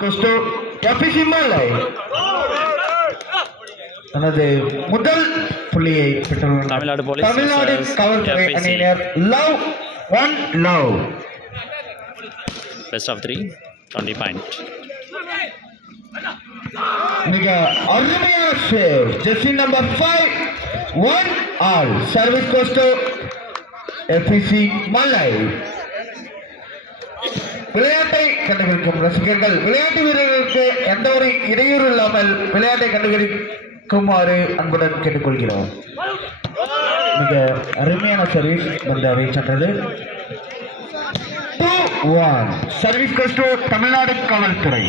Costo FC Malay தனது முதல் புள்ளியை பெற்றுள்ளார். தமிழ்நாடு போலீஸ் தமிழ்நாடு காவல்துறை அணியினர் love one love best of 3 20 point. மிக அருமையான save jersey number 5 1 all service goes to FC மலை. விளையாட்டை கண்டுபிடிக்கும் ரசிகர்கள் விளையாட்டு வீரர்களுக்கு எந்த ஒரு இடையூறு இல்லாமல் விளையாட்டை கண்டுபிடிக்குமாறு அன்புடன் கேட்டுக்கொள்கிறோம். மிக அருமையான சர்வீஸ் பந்தாவை சென்றது. 2-1 சர்வீஸ் கோஸ்டோ தமிழ்நாடு காவல்துறை.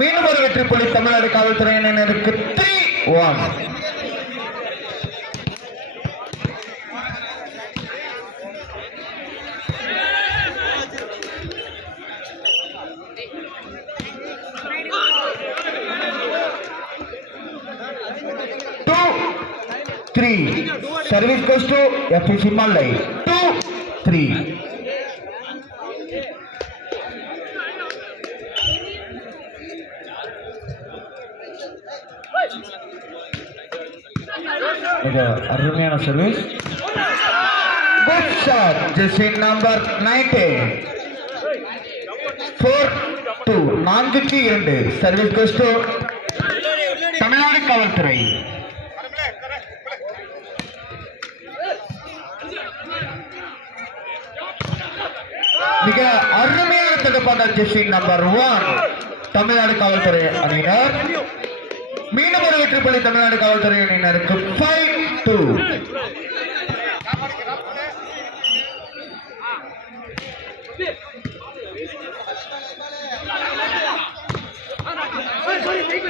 மீண்டும் ஒரு வெற்றி புள்ளி தமிழ்நாடு காவல்துறையினருக்கு 3-1. Service goes to FC Malay 2-3. அருமையான service. Good shot jersey number 19 4-2 4-2 service goes to Tamil Nadu காவல்துறை. மிக அருமையான தடுப்பாட்ட ஜெர்சி நம்பர் 1 தமிழ்நாடு காவல்துறை அணியினர். மீண்டும் ஒரு வெற்றி புள்ளி தமிழ்நாடு காவல்துறை அணியினருக்கு 5-2.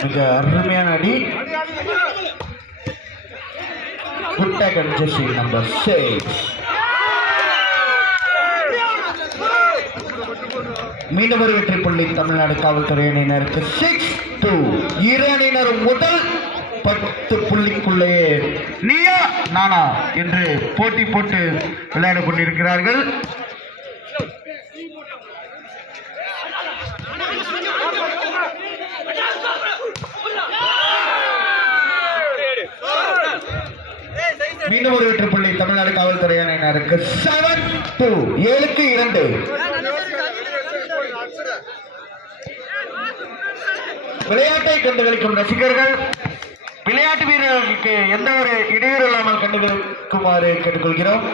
மிக அருமையான அடி. Good tackle Jersey number 6. மீண்டும் ஒரு வெற்றி புள்ளி தமிழ்நாடு காவல்துறை அணியினருக்கு 6-2. இரு அணியினரும் முதல் 10 புள்ளிக்குள்ளேயே நீயா நானா என்று போட்டி போட்டு விளையாட கொண்டிருக்கிறார்கள். மீண்டும் ஒரு வெற்றி புள்ளி தமிழ்நாடு காவல்துறை அணியினருக்கு 7-2 7-2. விளையாட்டை கண்டுகளிக்கும் ரசிகர்கள் விளையாட்டு வீரர்களுக்கு எந்த ஒரு இடையூறு இல்லாமல் கண்டுகளிக்குமாறு கேட்டுக்கொள்கிறோம்.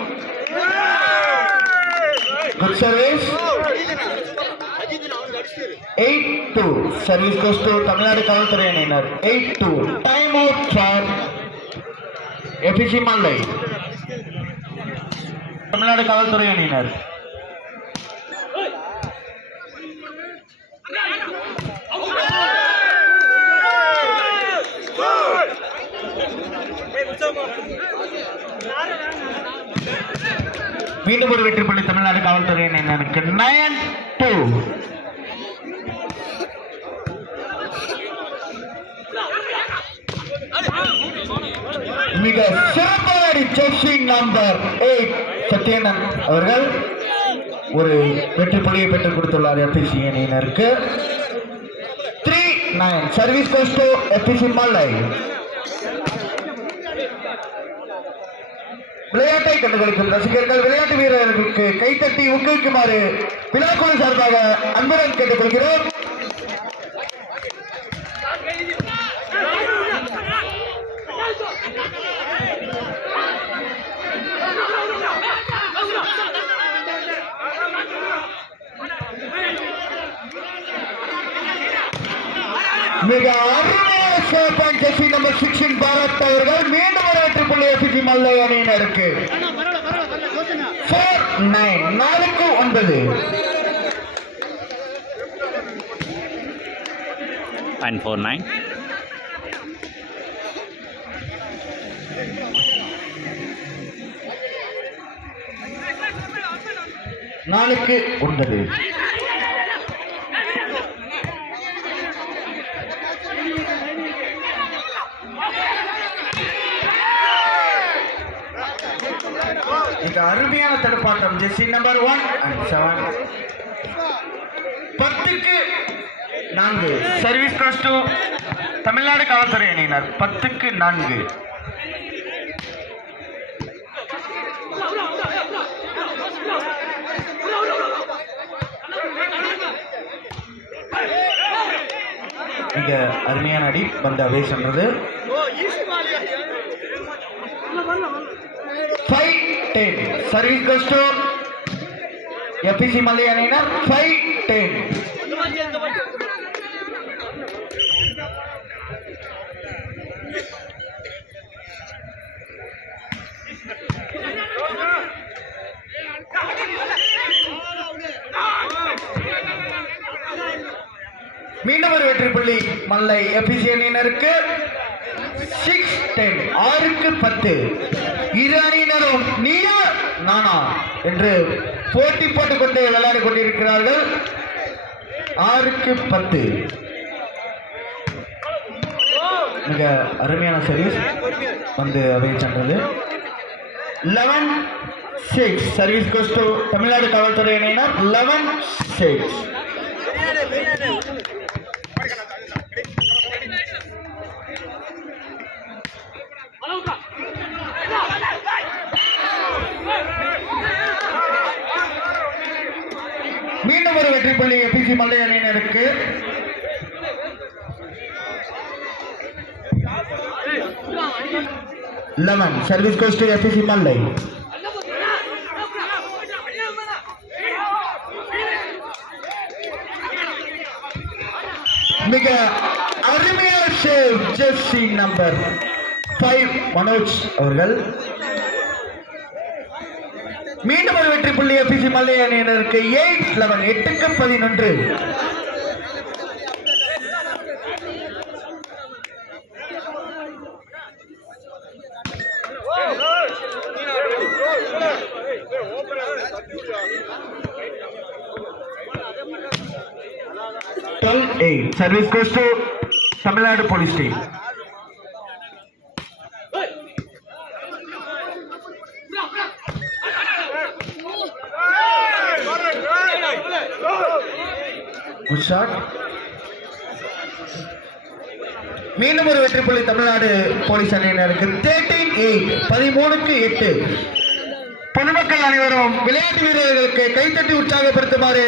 Good service 8-2 service goes to Tamil Nadu காவல்துறை அணியினர் 8-2. டைம் அவுட் ஃபார் FC மலை. தமிழ்நாடு காவல்துறை அணியினர் மீண்டும் ஒரு வெற்றி புள்ளி தமிழ்நாடு காவல்துறை அணியினருக்கு 9-2. மிக சிறப்பான ஜெர்சி நம்பர் 8 சத்யனன் அவர்கள் ஒரு வெற்றி புள்ளியை பெற்றுக் கொடுத்துள்ளார் FC அணியினருக்கு. 3-9 சர்வீஸ் கோஸ் டு FC மலை. விளையாட்டை கண்டுகளிக்கும் ரசிகர்கள் விளையாட்டு வீரர்களுக்கு கைத்தட்டி ஊக்குவிக்குமாறு விழாக்குழு சார்பாக அன்புடன் கேட்டுக்கொள்கிறோம். மிக அருமையான சேவ் ஜெர்சி நம்பர் 6 பாரத் அவர்கள் மீண்டும் ஒரு வெற்றி புள்ளி FC மலை அணியினருக்கு 4-9 4-9. And 4-9. நாளுக்கு 9. மிக அருமையான தடுப்பாட்டம். Jersey number 1 and 7. 10க்கு 4. சர்வீஸ் கோஸ் டு தமிழ்நாடு காவல்துறை அணியினர். 10க்கு 4. மிக அருமையான அடி வந்து அவே சென்றது. 5-10. Service goes to ABC Mallai அணியினர். 5-10. மீண்டும் ஒரு வெற்றி புள்ளி மல்லை எபிசி அணியினருக்கு. 6-10. 6க்கு 10. இரு அணியினரும் நீயா நானா என்று போட்டி போட்டுக் கொண்டு விளையாடி கொண்டிருக்கிறார்கள். 6க்கு 10. மிக அருமையான சர்வீஸ் வந்து அவை சென்றது. 11-6. சர்வீஸ் கோஸ் டு தமிழ்நாடு காவல்துறை அணியினர். 11-6. மீண்டும் ஒரு வெற்றி புள்ளி எபிசி மல்லை அணியினருக்கு. சர்வீஸ் கோஸ் டு எபிசி மல்லை. மிக அருமையான சேவ் ஜெர்சி நம்பர் 5 மனோஜ் அவர்கள். மீண்டும் ஒரு வெற்றி புள்ளி எபிசி மல்லை அணியினருக்கு. 8-11. 8க்கு 11. Service goes to Tamil Nadu police team. மீண்டும் ஒரு வெற்றி புள்ளி தமிழ்நாடு போலீஸ் அணியினருக்கு. 13-8. 13க்கு 8. பொதுமக்கள் அனைவரும் விளையாட்டு வீரர்களுக்கு கைத்தட்டி உற்சாகப்படுத்துமாறு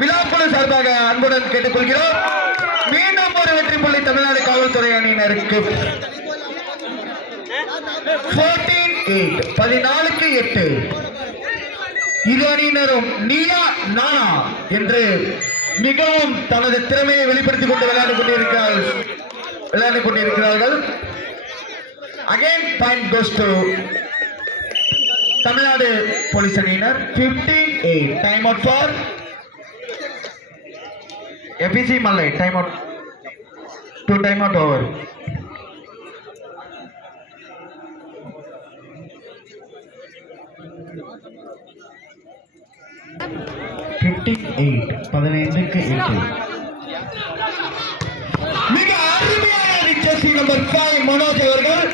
விழாக்குழு சார்பாக அன்புடன் கேட்டுக்கொள்கிறோம். மீண்டும் ஒரு வெற்றி புள்ளி தமிழ்நாடு காவல்துறை அணியினருக்கு. 14-8. 14க்கு 8. இரு அணியினரும் நீயா நானா என்று மிகவும் தனது திறமையை வெளிப்படுத்திக் கொண்டு விளையாடி கொண்டிருக்கிறார்கள். Again point goes to Tamil Nadu police அணியினர். 15-8. Time out for ABC Mallai. Time out. 2 time out over. பதினைந்துக்கு 8. மிக அருமையான ஜெர்சி நம்பர் 5 மனோஜ் அவர்கள்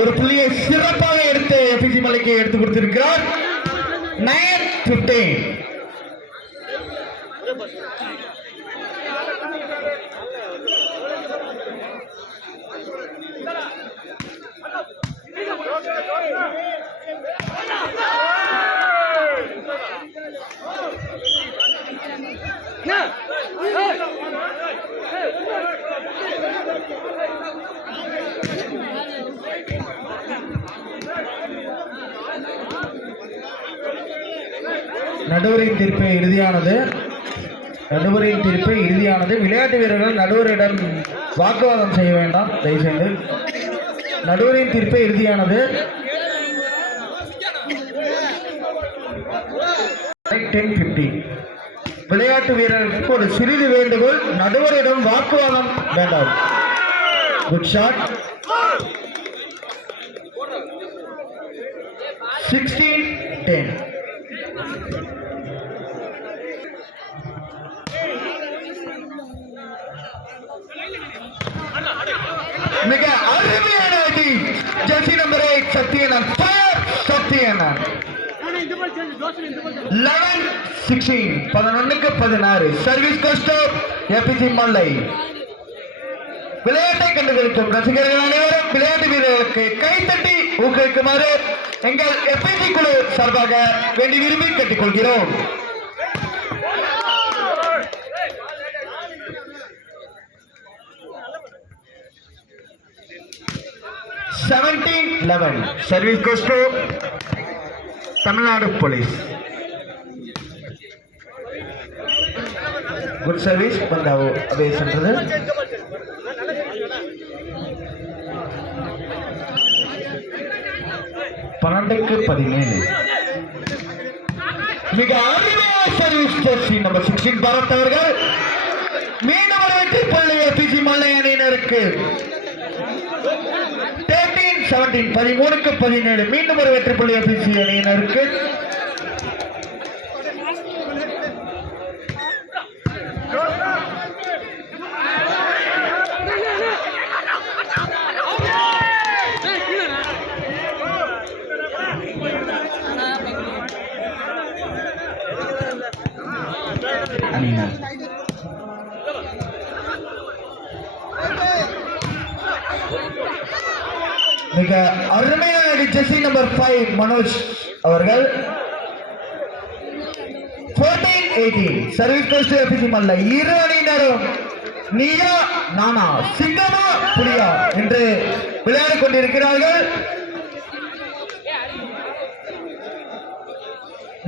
ஒரு புள்ளியை சிறப்பாக எடுத்து எபிசி மல்லைக்கு எடுத்து கொடுத்திருக்கிறார். 9-15. நடுவரின் தீர்ப்பு இறுதியானது. விளையாட்டு வீரர்கள் நடுவரிடம் வாக்குவாதம் செய்ய வேண்டாம் தயவுசெய்து. நடுவரின் தீர்ப்பு இறுதியானது. 10-15. விளையாட்டு வீரர்களுக்கு ஒரு சிறிது வேண்டுகோள். நடுவரிடம் வாக்குவாதம் வேண்டாம். Good shot. 16-10. மிக அருமையான அடி. Jersey number 8 Sathyan. Point 11-16 11-16 service goes to ABC Mallai. விளையாட்டை கண்டுகளிக்கும் ரசிகர்கள் அனைவரும் விளையாட்டு வீரர்களுக்கு கைத்தட்டி ஊக்குவிக்குமாறு எங்கள் எபிசி குழு சார்பாக வேண்டி விரும்பி கேட்டுக்கொள்கிறோம். Service goes to Tamil Nadu police. Good service பந்தாவோ அபே சென்றது. பன்னெண்டுக்கு 17 மிக அருமையான சர்வீஸ் ஜெர்சி நம்பர் 16 பாரத் அவர்கள் மீண்டும் ஒரு வெற்றி புள்ளி எபிசி மல்லை அணியினருக்கு. 13-17 13-17 மீண்டும் ஒரு வெற்றி புள்ளி எபிசி அணியினருக்கு. அணியினர் மிக அருமையான ஜெர்சி நம்பர் 5 மனோஜ் அவர்கள் 14-18 சர்வீஸ் கோஸ்ட் எபிசி மல்லை. இரு அணியினரும் நீயா நானா சிங்கமா புலியா என்று விளையாடிக் கொண்டிருக்கிறார்கள்.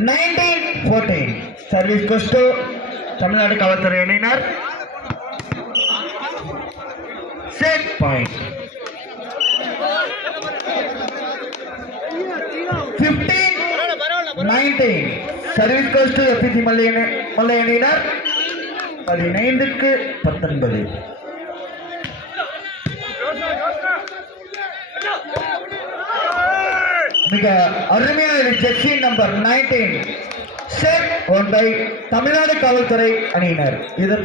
19-14 சர்வீஸ் கோஸ்ட் தமிழ்நாடு காவல்துறை அணியினர். Set point 15-19 service goes to ABC Mallai அணியினர். 15-19 மிக அருமையான jersey number 19 set 1 by Tamil Nadu காவல்துறை அணியினர். இது